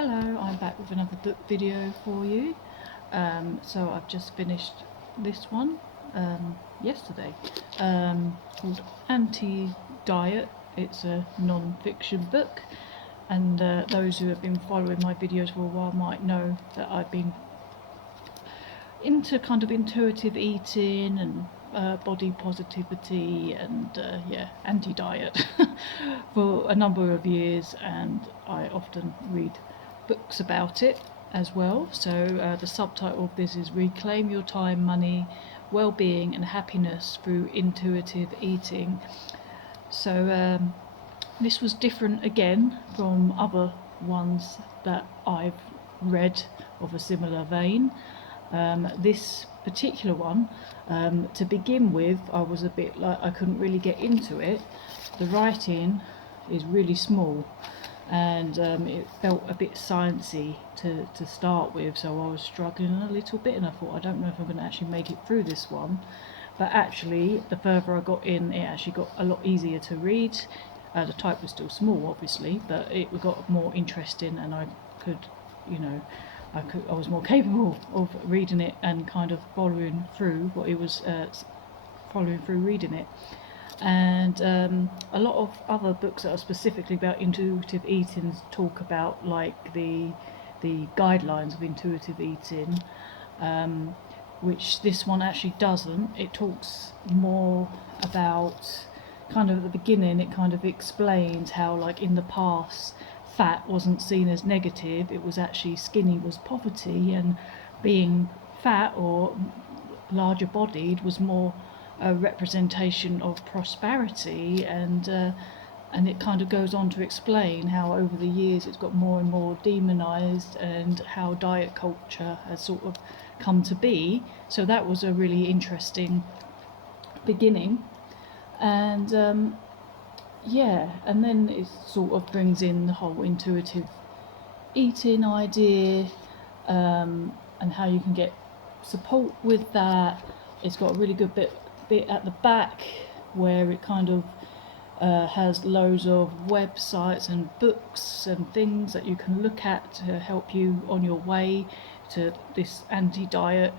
Hello, I'm back with another book video for you. So I've just finished this one yesterday, called Anti-Diet. It's a non-fiction book, and those who have been following my videos for a while might know that I've been into kind of intuitive eating and body positivity and anti-diet for a number of years, and I often read books about it as well. So the subtitle of this is Reclaim Your Time, Money, Well-Being and Happiness Through Intuitive Eating. So this was different again from other ones that I've read of a similar vein. This particular one, to begin with, I was a bit like I couldn't really get into it. The writing is really small, and it felt a bit sciencey to start with, so I was struggling a little bit, and I thought, I don't know if I'm going to actually make it through this one. But actually, the further I got in, it actually got a lot easier to read. The type was still small, obviously, but it got more interesting, and I could, I was more capable of reading it and kind of following through what it was, following through reading it. And a lot of other books that are specifically about intuitive eating talk about like the guidelines of intuitive eating, which this one actually doesn't. It talks more about, kind of at the beginning, it kind of explains how, like, in the past, fat wasn't seen as negative. It was actually skinny was poverty, and being fat or larger bodied was more a representation of prosperity. And it kind of goes on to explain how over the years it's got more and more demonized, and how diet culture has sort of come to be. So that was a really interesting beginning. And and then it sort of brings in the whole intuitive eating idea, and how you can get support with that. It's got a really good bit at the back where it kind of has loads of websites and books and things that you can look at to help you on your way to this anti-diet,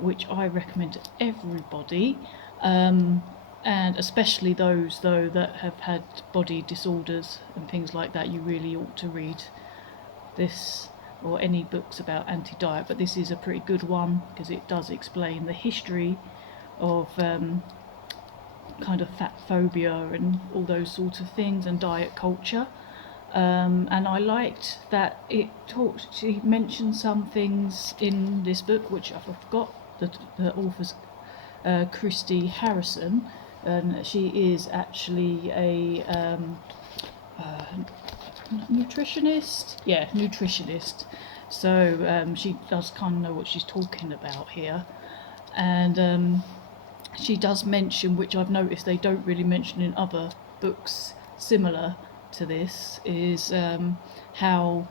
which I recommend to everybody. And especially those, though, that have had body disorders and things like that. You really ought to read this or any books about anti-diet, but this is a pretty good one because it does explain the history of kind of fat phobia and all those sorts of things, and diet culture. And I liked that she mentioned some things in this book which I forgot. The author's Christy Harrison, and she is actually a nutritionist. Yeah, nutritionist. So she does kind of know what she's talking about here. And she does mention, which I've noticed they don't really mention in other books similar to this, is how,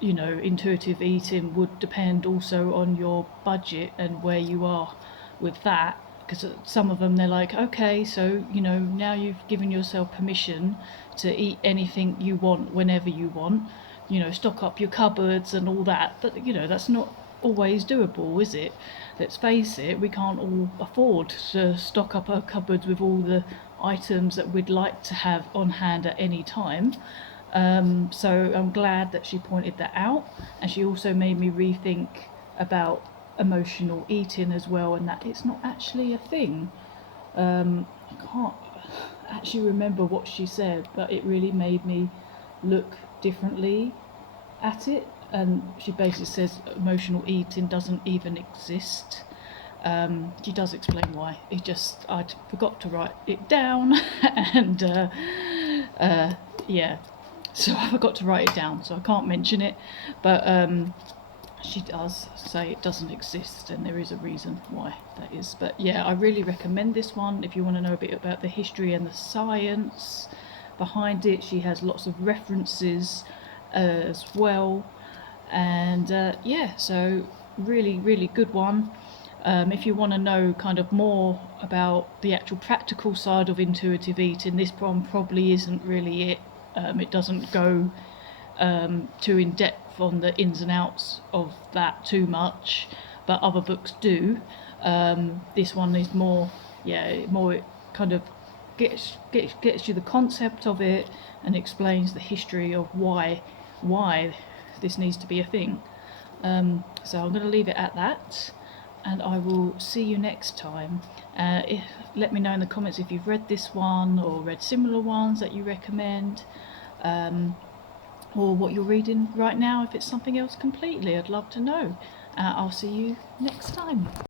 intuitive eating would depend also on your budget and where you are with that. Because some of them, they're like, okay, so now you've given yourself permission to eat anything you want whenever you want, stock up your cupboards and all that. But that's not always doable, is it? Let's face it, we can't all afford to stock up our cupboards with all the items that we'd like to have on hand at any time. So I'm glad that she pointed that out, and she also made me rethink about emotional eating as well, and that it's not actually a thing. I can't actually remember what she said, but it really made me look differently at it. And she basically says emotional eating doesn't even exist. She does explain why. I'd forgot to write it down, and so I forgot to write it down, so I can't mention it. But she does say it doesn't exist, and there is a reason why that is. But yeah, I really recommend this one if you want to know a bit about the history and the science behind it. She has lots of references as well. And so really, really good one. If you want to know kind of more about the actual practical side of intuitive eating, this one probably isn't really it. It doesn't go too in depth on the ins and outs of that too much, but other books do. This one is more, more kind of gets you the concept of it and explains the history of why this needs to be a thing. So I'm going to leave it at that, and I will see you next time. Let me know in the comments if you've read this one or read similar ones that you recommend, or what you're reading right now, if it's something else completely. I'd love to know. I'll see you next time.